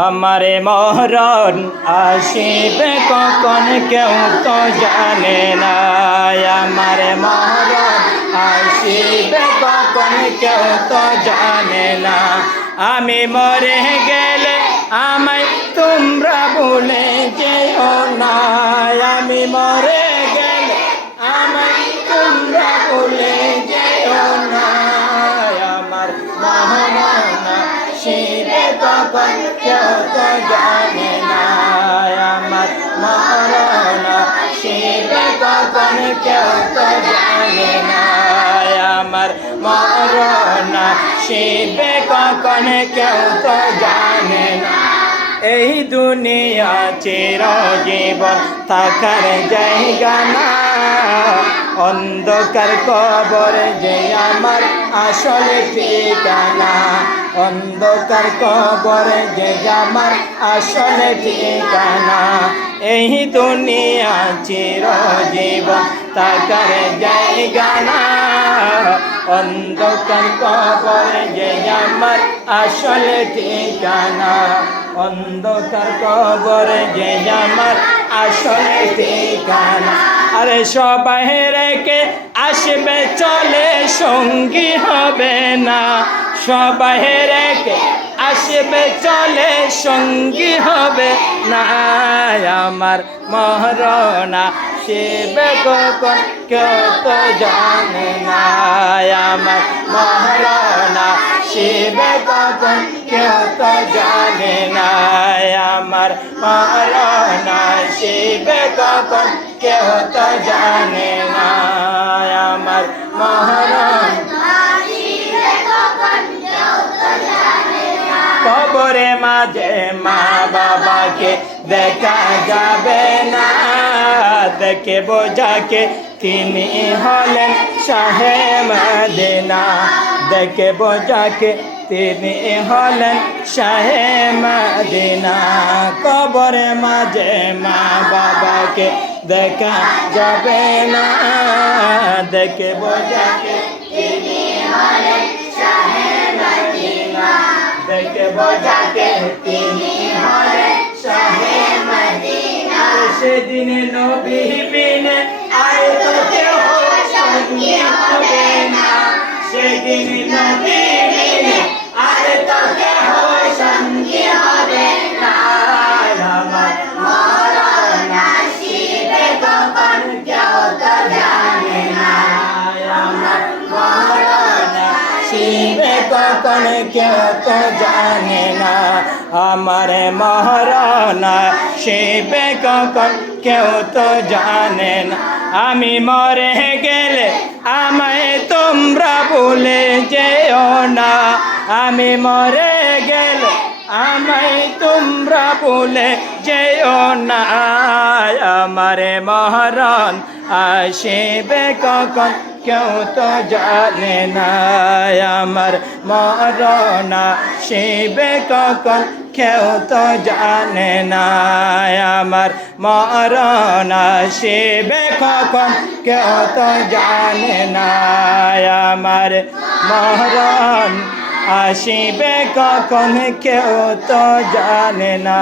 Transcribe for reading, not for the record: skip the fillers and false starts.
আমারে মরণ আসিবে কখন কেউ তো জানে না। আমারে মরণ আসিবে কখন কেউ তো জানে না। আমি মরে গেলে আমায় তোমরা ভুলে যেও না। আমি মরে গেলে আমায় তোমরা ভুলে যেও না। আমার মরণ আসিবে কখন কেউ তো জানে না। আমার মরণ আসিবে কখন কেউ তো জানে না। আমার মরণ আসিবে কখন কেউ তো জানে না। এই দুনিয়া চিরজীবন থাকার জায়গা না। অন্ধকার কবর যে আমার আসল ঠিকানা। অন্ধকার কবর যে আমার আসল ঠিকানা। এই দুনিয়া চিরজীবন থাকার জায়গা না। অন্ধকার কবর যে আমার আসল ঠিকানা। অন্ধকার কবর যে আমার আসল ঠিকানা। আরে সবাই রেখে আসবে চলে সঙ্গী হবে না। সবাই রেখে আসবে চলে সঙ্গী হবে না। আমার মরণ আসিবে কখন কেউ তো জানে না। আমার মরণ আসিবে কখন কেউ তো জানে না। আমার মরণ আসিবে কখন কেউ তো জানে না। আমার মরণ কবরে মাঝে মা বাবাকে দেখা যাবে না। দেখে বোঝাকে তিনি হলেন শাহে মদিনা। দেখে বোঝাকে তিনি হলেন শাহে মদিনা। কবরে মাঝে মা বাবাকে দেখা যাবে না। দেখে বোঝাকে তিনি হলেন শাহে মদিনা। দেখে বোঝাকে তিনি হলেন শাহে মদিনা। সেদিন নবী বিনে আর তো কেউ সঙ্গী হবে না। সেদিন নবী বিনে আর তো কেউ সঙ্গী হবে না। আমার মরণ আসিবে কখন কেউ তো জানে না। আমার মরণ আসিবে কখন কেউ তো জানে না। আমার মরণ আসিবে কখন কেউ তো জানে না। আমি মরে গেলে আমায় তোমরা ভুলে যেও না। আমি মরে গেলে আমায় তোমরা ভুলে যেও না। আমার মরণ আসিবে কখন কেউ তো জানে না। আমার মরণ আসিবে কখন কেউ তো জানে না। আমার মরণ আসিবে কখন কেউ তো জানে না। আমার মরণ আসিবে কখন কেউ তো জানে না।